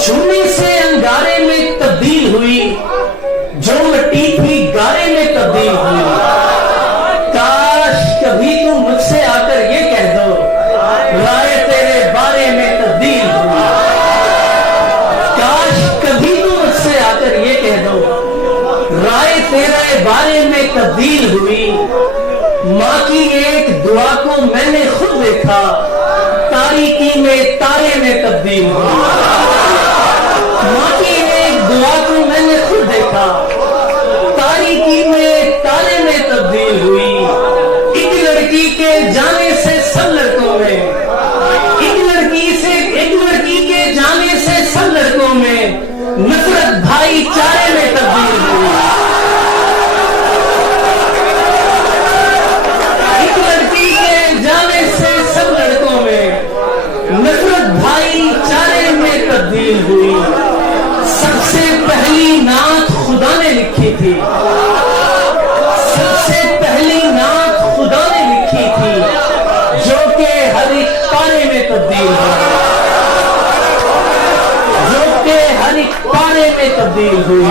चूने से अंगारे में तब्दील हुई, जो मिट्टी थी गारे में तब्दील हुई। काश कभी तू मुझसे आकर ये कह दो, राय तेरे बारे में तब्दील हुई। काश कभी तू मुझसे आकर ये कह दो, राय तेरे बारे में तब्दील हुई। माँ की एक दुआ को मैंने खुद देखा, तारीकी में तारे में तब्दील हुई। माँ की एक दुआ को मैंने खुद देखा, तारीकी में तारे में तब्दील हुई। एक लड़की के जाने से सब लड़कों में, एक लड़की के जाने से सब लड़कों में नफरत भाईचारे में तब्दील हुई। एक लड़की के जाने से सब लड़कों में नफरत भाईचारे में तब्दील हुई। सबसे पहली नात खुदा ने लिखी थी, सबसे पहली नात खुदा ने लिखी थी, जो कि हर एक पारे में तब्दील हुई, जो कि हर एक पारे में तब्दील हुई।